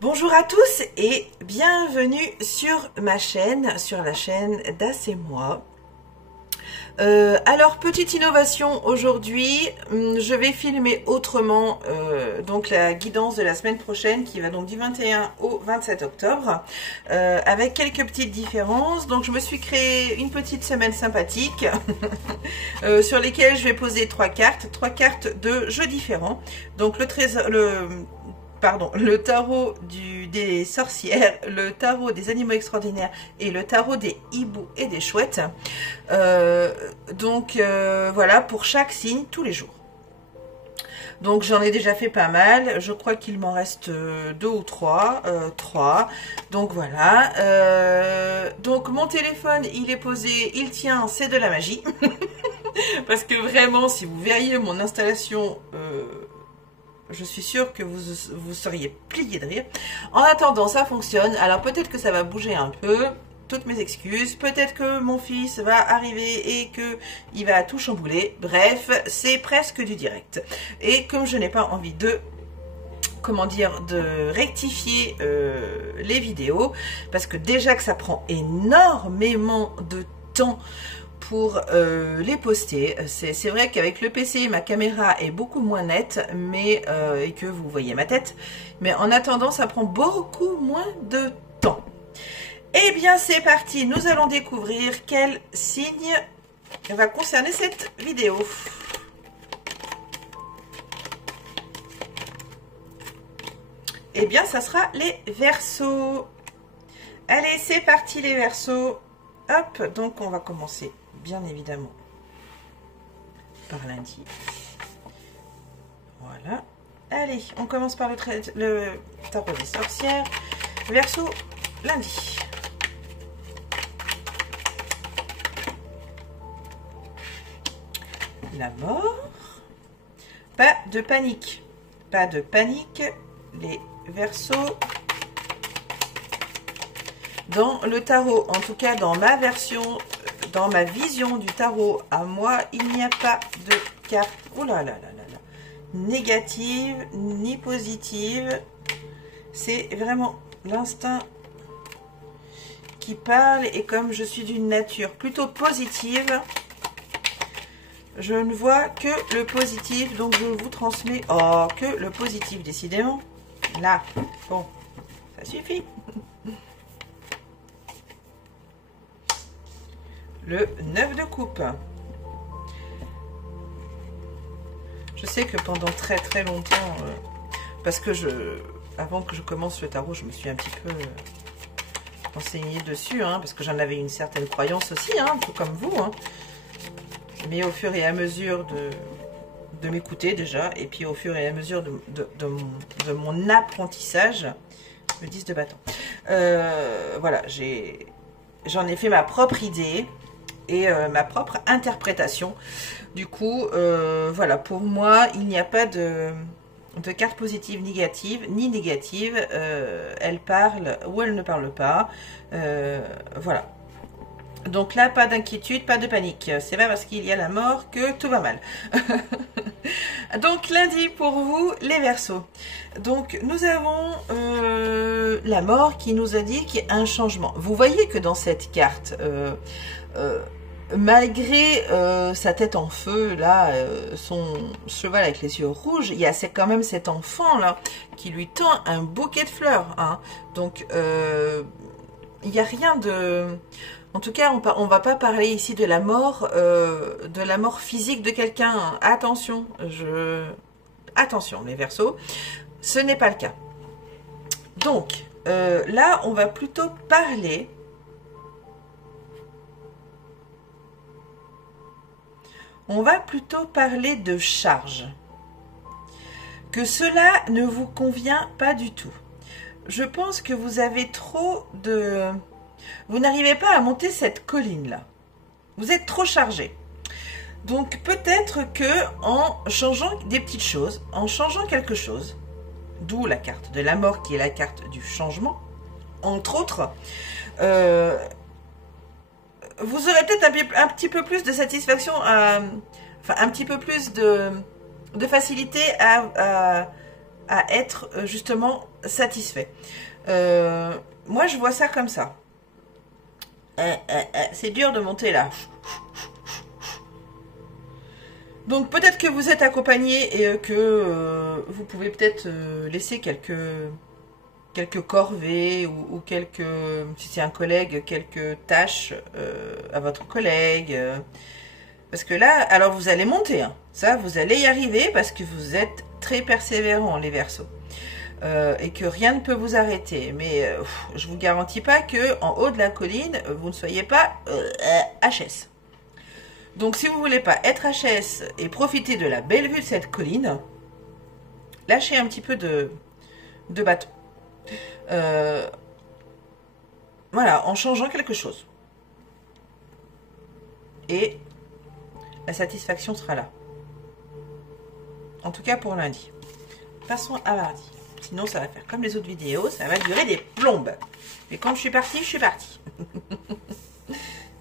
Bonjour à tous et bienvenue sur ma chaîne, sur la chaîne d'As et moi. Alors, petite innovation aujourd'hui, je vais filmer autrement donc la guidance de la semaine prochaine qui va donc du 21 au 27 octobre avec quelques petites différences. Donc je me suis créé une petite semaine sympathique sur lesquelles je vais poser trois cartes de jeux différents. Donc le tarot des sorcières, le tarot des animaux extraordinaires et le tarot des hiboux et des chouettes. Voilà, pour chaque signe, tous les jours. Donc j'en ai déjà fait pas mal, je crois qu'il m'en reste deux ou trois. Donc voilà. Donc mon téléphone, il est posé, il tient, c'est de la magie. Parce que vraiment, si vous verriez mon installation... je suis sûre que vous seriez plié de rire. En attendant, ça fonctionne. Alors peut-être que ça va bouger un peu. Toutes mes excuses. Peut-être que mon fils va arriver et que il va tout chambouler. Bref, c'est presque du direct. Et comme je n'ai pas envie de rectifier les vidéos, parce que déjà que ça prend énormément de temps pour les poster. C'est vrai qu'avec le PC, ma caméra est beaucoup moins nette, mais et que vous voyez ma tête. Mais en attendant, ça prend beaucoup moins de temps. Eh bien, c'est parti. Nous allons découvrir quel signe va concerner cette vidéo. Eh bien, ça sera les Verseaux. Allez, c'est parti les Verseaux. Hop, donc on va commencer bien évidemment par lundi. Voilà. Allez, on commence par le tarot des sorcières. Verseau, lundi. La mort. Pas de panique. Pas de panique, les Verseaux. Dans le tarot, en tout cas dans ma version, dans ma vision du tarot à moi, il n'y a pas de carte, oh là là là là là, négative ni positive. C'est vraiment l'instinct qui parle, et comme je suis d'une nature plutôt positive, je ne vois que le positif, donc je vous transmets que le positif, décidément. Là, bon, ça suffit. Le 9 de coupe. Je sais que pendant très très longtemps, parce que avant que je commence le tarot, je me suis un petit peu renseignée dessus, parce que j'en avais une certaine croyance aussi, un peu comme vous. Mais au fur et à mesure de m'écouter déjà, et puis au fur et à mesure de mon apprentissage, le 10 de bâton. Voilà, j'en ai fait ma propre idée et ma propre interprétation. Du coup, voilà, pour moi, il n'y a pas de carte positive ni négative. Elle parle ou elle ne parle pas. Voilà. Donc là, pas d'inquiétude, pas de panique. C'est pas parce qu'il y a la mort que tout va mal. Donc lundi pour vous, les Verseaux. Donc nous avons la mort qui nous indique un changement. Vous voyez que dans cette carte, malgré sa tête en feu, là, son cheval avec les yeux rouges, il y a quand même cet enfant là qui lui tend un bouquet de fleurs. Donc il n'y a rien de... En tout cas, on va pas parler ici de la mort physique de quelqu'un. Attention, attention les Verseaux, ce n'est pas le cas. Donc là, on va plutôt parler de charge. Que cela ne vous convient pas du tout. Je pense que vous avez trop de... Vous n'arrivez pas à monter cette colline-là. Vous êtes trop chargé. Donc peut-être que en changeant des petites choses, en changeant quelque chose, d'où la carte de la mort qui est la carte du changement, entre autres, vous aurez peut-être un petit peu plus de satisfaction, enfin un petit peu plus de facilité à à être justement satisfait. Moi, je vois ça comme ça. C'est dur de monter là. Donc peut-être que vous êtes accompagné et que vous pouvez peut-être laisser quelques corvées ou quelques, si c'est un collègue, quelques tâches à votre collègue. Parce que là, alors vous allez monter, hein. Ça vous allez y arriver parce que vous êtes très persévérants les Verseaux. Et que rien ne peut vous arrêter. Mais je vous garantis pas que en haut de la colline, vous ne soyez pas HS. Donc si vous voulez pas être HS et profiter de la belle vue de cette colline, lâchez un petit peu de bâton. Voilà, en changeant quelque chose. Et la satisfaction sera là. En tout cas pour lundi. Passons à mardi. Sinon ça va faire comme les autres vidéos, ça va durer des plombes. Mais quand je suis partie, je suis partie.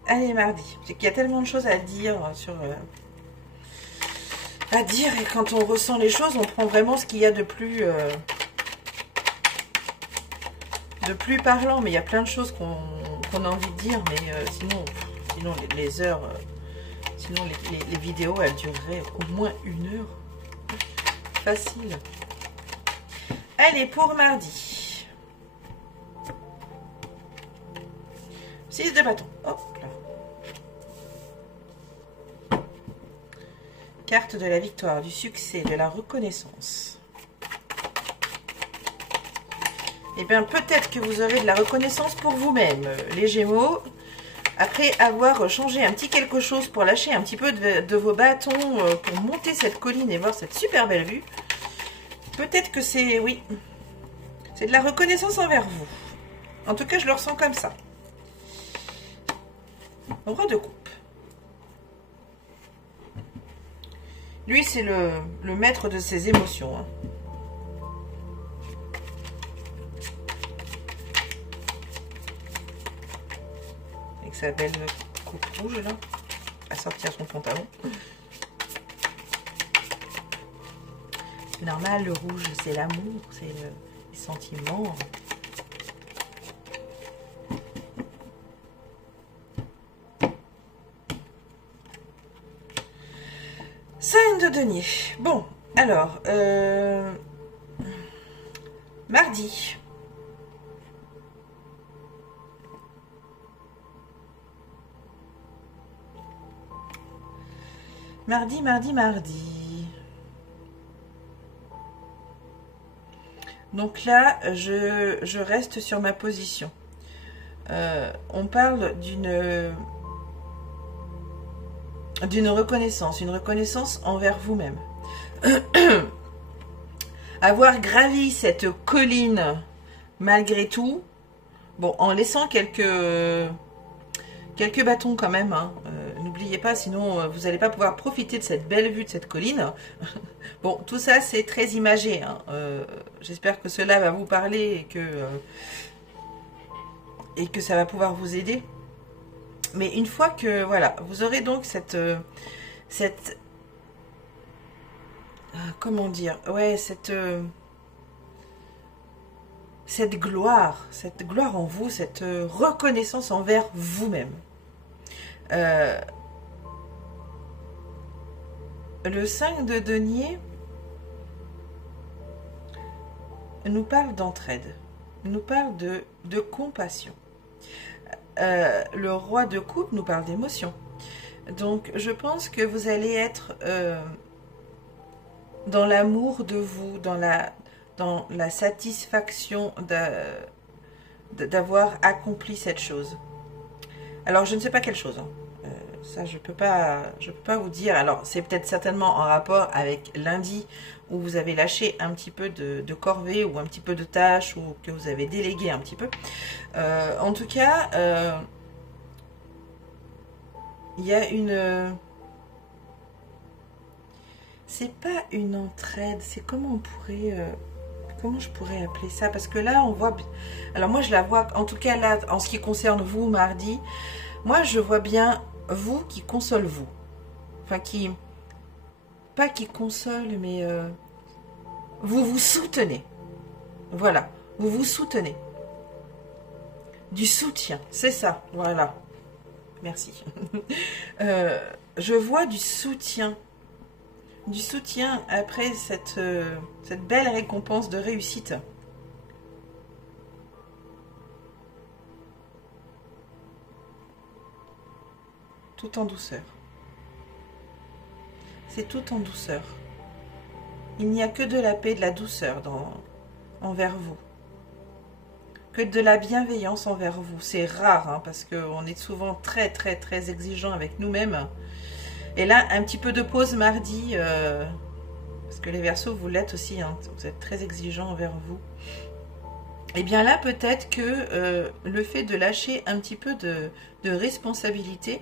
Allez, mardi. C'est qu'il y a tellement de choses à dire sur... à dire, et quand on ressent les choses, on prend vraiment ce qu'il y a de plus parlant. Mais il y a plein de choses qu'on a envie de dire, mais sinon les heures... sinon les vidéos, elles dureraient au moins 1 heure. Facile. Allez, pour mardi. 6 de bâton. Hop là. Carte de la victoire, du succès, de la reconnaissance. Eh bien, peut-être que vous aurez de la reconnaissance pour vous-même, les Gémeaux. Après avoir changé un petit quelque chose pour lâcher un petit peu de vos bâtons, pour monter cette colline et voir cette super belle vue. Peut-être que c'est, oui, c'est de la reconnaissance envers vous. En tout cas, je le ressens comme ça. Roi de coupe. Lui, c'est le maître de ses émotions. Hein. Avec sa belle coupe rouge, là. À sortir son pantalon. C'est normal, le rouge, c'est l'amour, c'est les sentiments. Cinq de denier. Bon, alors, mardi. Mardi. Donc là, je reste sur ma position. On parle d'une reconnaissance, une reconnaissance envers vous-même. Avoir gravi cette colline malgré tout, bon, en laissant quelques bâtons quand même, hein. N'oubliez pas, sinon vous n'allez pas pouvoir profiter de cette belle vue de cette colline. Bon, tout ça c'est très imagé, hein. J'espère que cela va vous parler et que ça va pouvoir vous aider. Mais une fois que, voilà, vous aurez donc comment dire, ouais, cette gloire en vous, cette reconnaissance envers vous-même. Le 5 de denier nous parle d'entraide, nous parle de compassion. Le roi de coupe nous parle d'émotion. Donc je pense que vous allez être dans l'amour de vous, dans la satisfaction d'avoir accompli cette chose. Alors je ne sais pas quelle chose, hein. Ça je peux pas vous dire. Alors c'est peut-être certainement en rapport avec lundi où vous avez lâché un petit peu de corvée ou un petit peu de tâches ou que vous avez délégué un petit peu. En tout cas, il y a une... c'est pas une entraide, c'est comment on pourrait... comment je pourrais appeler ça? Parce que là, on voit... Alors moi, je la vois, en tout cas là, en ce qui concerne vous, mardi, moi, je vois bien vous qui console vous. Enfin, qui... pas qui console, mais... vous vous soutenez. Voilà, vous vous soutenez. Du soutien, c'est ça, voilà. Merci. Je vois du soutien. Du soutien après cette belle récompense de réussite. Tout en douceur. C'est tout en douceur. Il n'y a que de la paix, de la douceur envers vous. Que de la bienveillance envers vous. C'est rare, hein, parce qu'on est souvent très, très, très exigeant avec nous-mêmes. Et là, un petit peu de pause mardi, parce que les Verseaux, vous l'êtes aussi, hein, vous êtes très exigeant envers vous. Et bien là, peut-être que le fait de lâcher un petit peu de responsabilité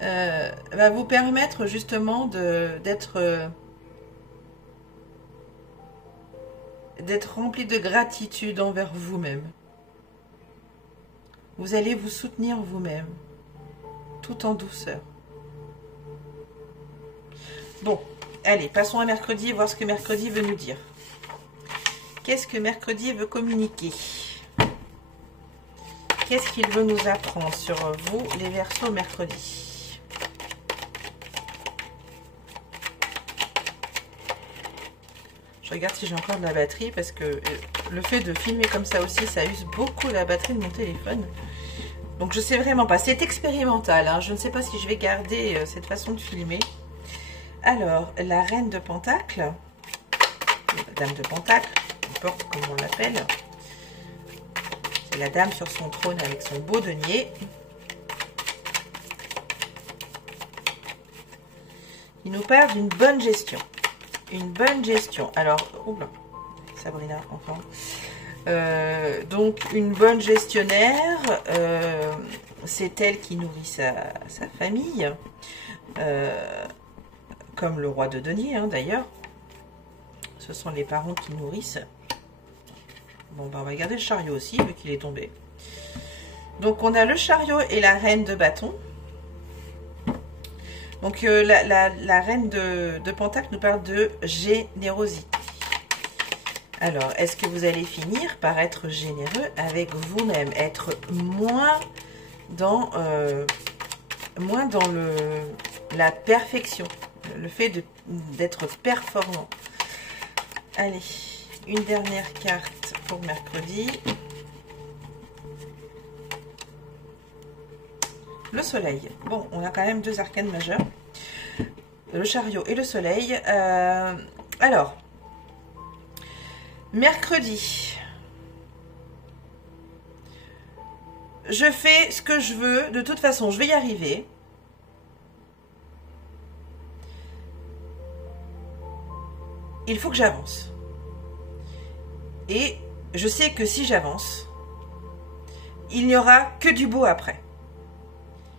va vous permettre justement d'être rempli de gratitude envers vous-même. Vous allez vous soutenir vous-même, tout en douceur. Bon, allez, passons à mercredi et voir ce que mercredi veut nous dire. Qu'est-ce que mercredi veut communiquer? Qu'est-ce qu'il veut nous apprendre sur vous, les Verseaux, mercredi? Je regarde si j'ai encore de la batterie, parce que le fait de filmer comme ça aussi, ça use beaucoup la batterie de mon téléphone. Donc je sais vraiment pas, c'est expérimental, hein. Je ne sais pas si je vais garder cette façon de filmer. Alors, la reine de Pentacle, la dame de Pentacle, n'importe comment on l'appelle. C'est la dame sur son trône avec son beau denier. Il nous parle d'une bonne gestion. Une bonne gestion. Alors, oula, Sabrina, enfin. Donc, une bonne gestionnaire, c'est elle qui nourrit sa famille. Comme le roi de denier, hein, d'ailleurs. Ce sont les parents qui nourrissent. Bon, ben, on va garder le chariot aussi, vu qu'il est tombé. Donc, on a le chariot et la reine de bâton. Donc, la reine de Pentacle nous parle de générosité. Alors, est-ce que vous allez finir par être généreux avec vous-même? Être moins dans la perfection. Le fait d'être performant. Allez, une dernière carte pour mercredi. Le soleil. Bon, on a quand même deux arcanes majeurs. Le chariot et le soleil. Alors, mercredi. Je fais ce que je veux. De toute façon, je vais y arriver. Il faut que j'avance. Et je sais que si j'avance, il n'y aura que du beau après.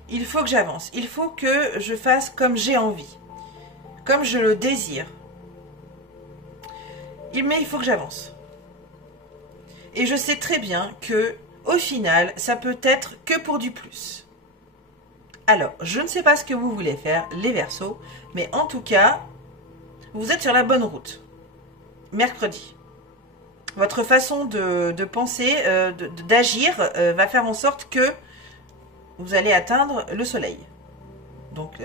Il faut que j'avance. Il faut que je fasse comme j'ai envie. Comme je le désire. Mais il faut que j'avance. Et je sais très bien que, au final, ça peut être que pour du plus. Alors, je ne sais pas ce que vous voulez faire, les Verseaux, mais en tout cas, vous êtes sur la bonne route. Mercredi. Votre façon de penser, d'agir, va faire en sorte que vous allez atteindre le soleil. Donc,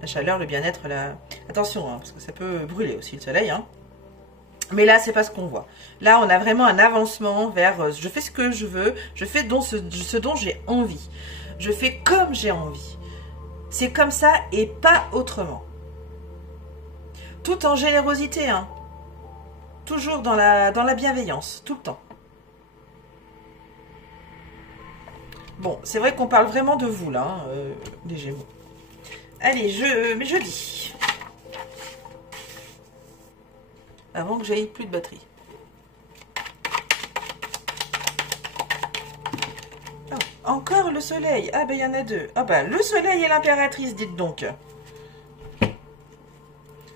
la chaleur, le bien-être, attention, hein, parce que ça peut brûler aussi le soleil. Hein. Mais là, c'est pas ce qu'on voit. Là, on a vraiment un avancement vers je fais ce que je veux, je fais ce dont j'ai envie. Je fais comme j'ai envie. C'est comme ça et pas autrement. Tout en générosité, hein. Toujours dans la bienveillance, tout le temps. Bon, c'est vrai qu'on parle vraiment de vous, là, hein, les Gémeaux. Allez, jeudi. Avant que j'aille plus de batterie. Oh, encore le soleil. Ah ben, il y en a deux. Ah ben, le soleil et l'impératrice, dites donc.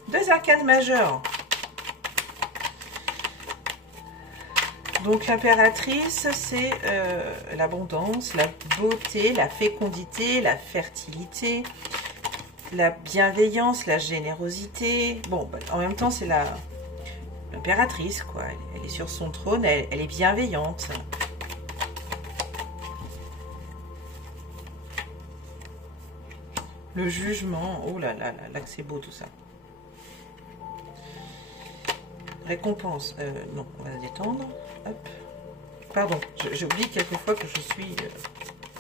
Deux arcanes majeures. Donc l'impératrice, c'est l'abondance, la beauté, la fécondité, la fertilité, la bienveillance, la générosité. Bon, bah, en même temps, c'est l'impératrice, quoi. Elle est sur son trône, elle est bienveillante. Le jugement, oh là là là, là que c'est beau tout ça. Récompense, non, on va se détendre. Hop. Pardon, j'oublie quelquefois que je suis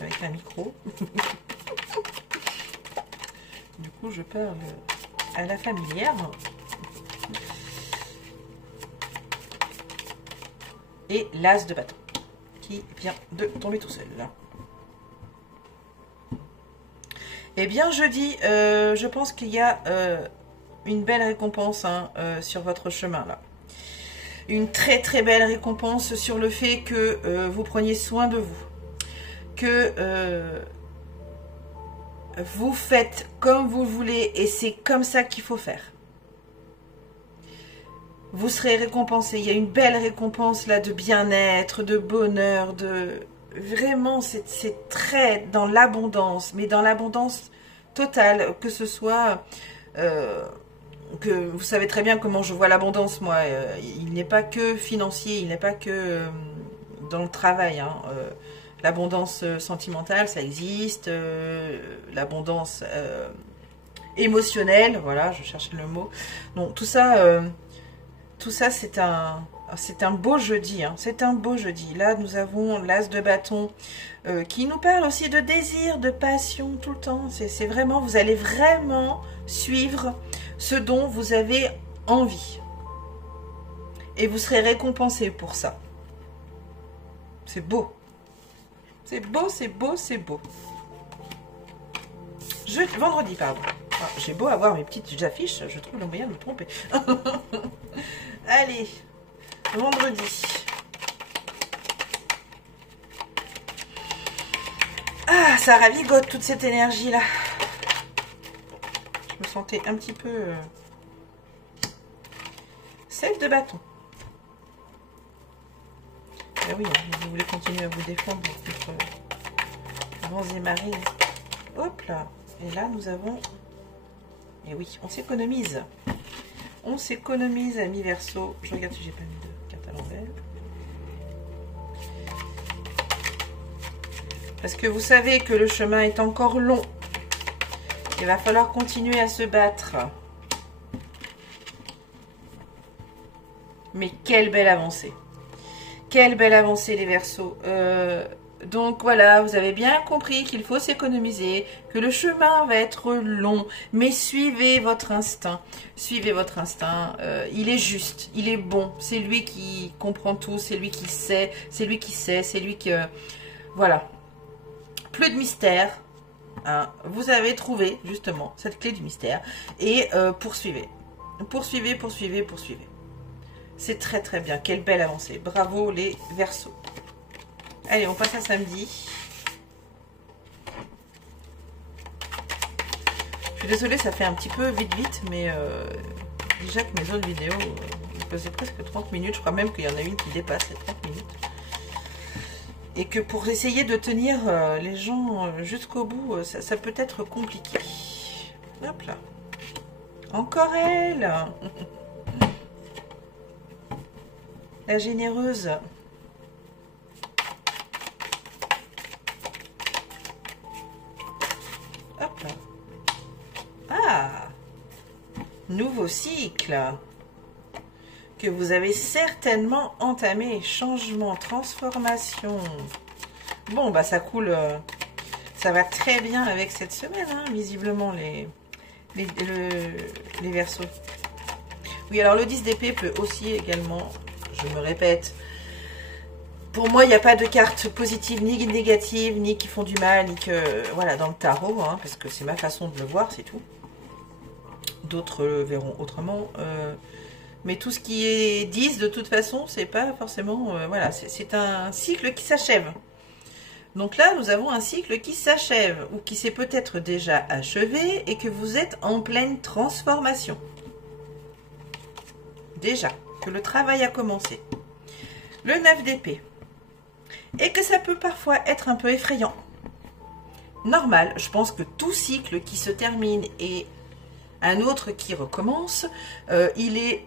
avec un micro. Du coup, je parle à la familière. Et l'as de bâton, qui vient de tomber tout seul, là. Eh bien, jeudi, je pense qu'il y a une belle récompense hein, sur votre chemin, là. Une très très belle récompense sur le fait que vous preniez soin de vous. Que vous faites comme vous voulez et c'est comme ça qu'il faut faire. Vous serez récompensé. Il y a une belle récompense là de bien-être, de bonheur, de... Vraiment, c'est très dans l'abondance, mais dans l'abondance totale, que ce soit... que vous savez très bien comment je vois l'abondance, moi. Il n'est pas que financier, il n'est pas que dans le travail. Hein. L'abondance sentimentale, ça existe. L'abondance émotionnelle, voilà, je cherche le mot. Donc tout ça c'est un beau jeudi. Hein. C'est un beau jeudi. Là, nous avons l'as de bâton qui nous parle aussi de désir, de passion tout le temps. C'est vraiment, vous allez vraiment suivre ce dont vous avez envie. Et vous serez récompensé pour ça. C'est beau. C'est beau, c'est beau, c'est beau. Vendredi, pardon. Ah, j'ai beau avoir mes petites affiches, je trouve le moyen de me tromper. Allez, vendredi. Ah, ça ravigote toute cette énergie-là. Je me sentais un petit peu... Celle de bâton. Ah oui, vous voulez continuer à vous défendre contre vents et marées. Hop là. Et là, nous avons... Et oui, on s'économise. On s'économise, amis Verseau. Je regarde si j'ai pas mis de carte à l'envers. Parce que vous savez que le chemin est encore long. Il va falloir continuer à se battre. Mais quelle belle avancée. Quelle belle avancée, les Verseaux. Donc voilà, vous avez bien compris qu'il faut s'économiser, que le chemin va être long, mais suivez votre instinct. Suivez votre instinct, il est juste, il est bon, c'est lui qui comprend tout, c'est lui qui sait, c'est lui qui sait, c'est lui qui... voilà, plus de mystère, hein. Vous avez trouvé justement cette clé du mystère, et poursuivez, poursuivez, poursuivez, poursuivez. C'est très très bien, quelle belle avancée, bravo les Verseaux. Allez, on passe à samedi. Je suis désolée, ça fait un petit peu vite, mais déjà que mes autres vidéos faisaient presque 30 minutes. Je crois même qu'il y en a une qui dépasse les 30 minutes. Et que pour essayer de tenir les gens jusqu'au bout, ça peut être compliqué. Hop là. Encore elle. La généreuse. Hop là. Ah, nouveau cycle que vous avez certainement entamé. Changement, transformation. Bon, bah ça coule. Ça va très bien avec cette semaine, hein, visiblement, les Verseaux. Oui, alors le 10 d'épée peut aussi également, je me répète, pour moi, il n'y a pas de cartes positives ni négatives, ni qui font du mal, ni que... Voilà, dans le tarot, hein, parce que c'est ma façon de le voir, c'est tout. D'autres le verront autrement. Mais tout ce qui est 10, de toute façon, c'est pas forcément... voilà, c'est un cycle qui s'achève. Donc là, nous avons un cycle qui s'achève, ou qui s'est peut-être déjà achevé, et que vous êtes en pleine transformation. Déjà, que le travail a commencé. Le 9 d'épée. Et que ça peut parfois être un peu effrayant. Normal, je pense que tout cycle qui se termine et un autre qui recommence, il est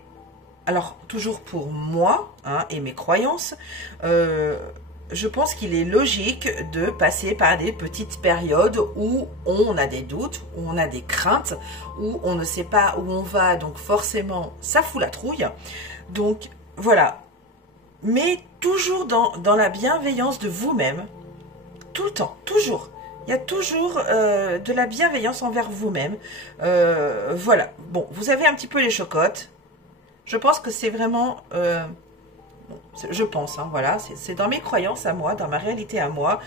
alors toujours pour moi hein, et mes croyances, je pense qu'il est logique de passer par des petites périodes où on a des doutes, où on a des craintes, où on ne sait pas où on va, donc forcément ça fout la trouille. Donc voilà, mais toujours dans la bienveillance de vous-même, tout le temps, toujours. Il y a toujours de la bienveillance envers vous-même. Voilà, bon, vous avez un petit peu les chocottes. Je pense que c'est vraiment... je pense, hein, voilà, c'est dans mes croyances à moi, dans ma réalité à moi,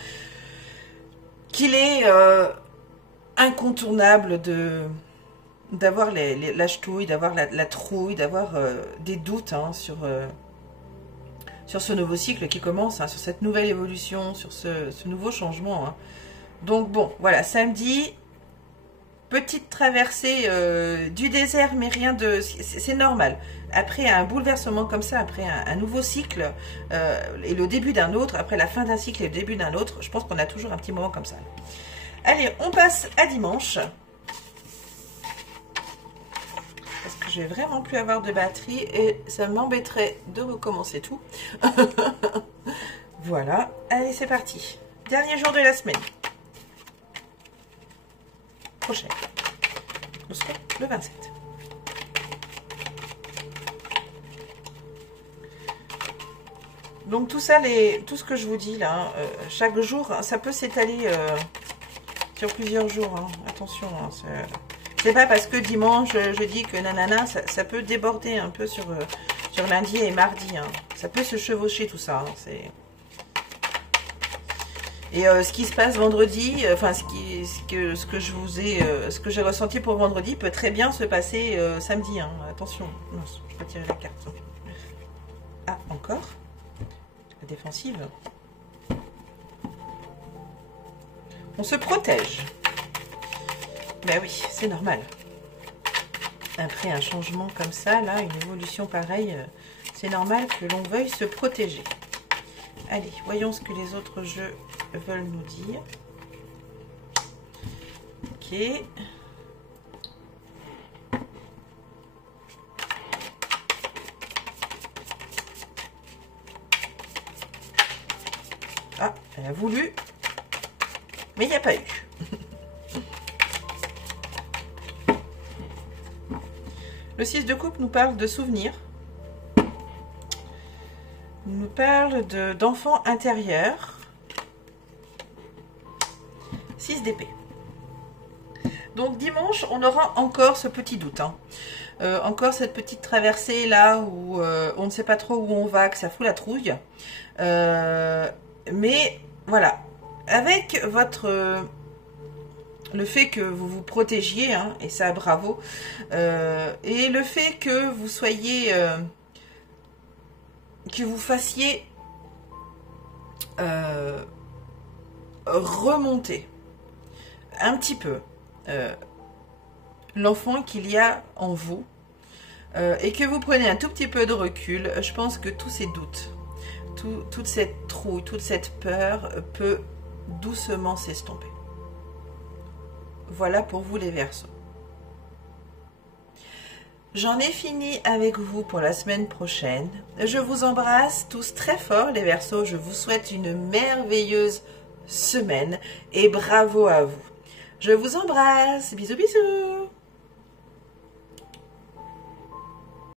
qu'il est incontournable d'avoir la ch'touille, d'avoir la trouille, d'avoir des doutes hein, sur ce nouveau cycle qui commence, hein, sur cette nouvelle évolution, sur ce nouveau changement. Hein. Donc bon, voilà, samedi, petite traversée du désert, mais rien de... C'est normal. Après un bouleversement comme ça, après un nouveau cycle, et le début d'un autre, après la fin d'un cycle et le début d'un autre, je pense qu'on a toujours un petit moment comme ça. Allez, on passe à dimanche. Parce que je vais vraiment plus avoir de batterie et ça m'embêterait de recommencer tout. Voilà, allez, c'est parti. Dernier jour de la semaine. Prochaine. Nous serons le 27. Donc tout ça, tout ce que je vous dis là, chaque jour, ça peut s'étaler sur plusieurs jours. Hein. Attention, hein, c'est pas parce que dimanche, je dis que nanana, ça peut déborder un peu sur lundi et mardi. Hein. Ça peut se chevaucher tout ça. Hein, et ce qui se passe vendredi, enfin ce que j'ai ressenti pour vendredi peut très bien se passer samedi. Hein. Attention, non, je peux tirer la carte. Ah, encore la défensive. On se protège. Ben oui, c'est normal. Après un changement comme ça, là, une évolution pareille, c'est normal que l'on veuille se protéger. Allez, voyons ce que les autres jeux veulent nous dire. Ok. Ah, elle a voulu, mais il n'y a pas eu. Le 6 de coupe nous parle de souvenirs. Nous parle d'enfants intérieurs. 6 d'épée. Donc dimanche, on aura encore ce petit doute. Hein. Encore cette petite traversée là où on ne sait pas trop où on va, que ça fout la trouille. Mais voilà, avec le fait que vous vous protégiez, hein, et ça bravo, et le fait que vous soyez, que vous fassiez remonter un petit peu l'enfant qu'il y a en vous, et que vous prenez un tout petit peu de recul, je pense que tous ces doutes, toute cette trouille, toute cette peur peut doucement s'estomper. Voilà pour vous les Verseaux. J'en ai fini avec vous pour la semaine prochaine. Je vous embrasse tous très fort les Verseaux. Je vous souhaite une merveilleuse semaine et bravo à vous. Je vous embrasse. Bisous bisous.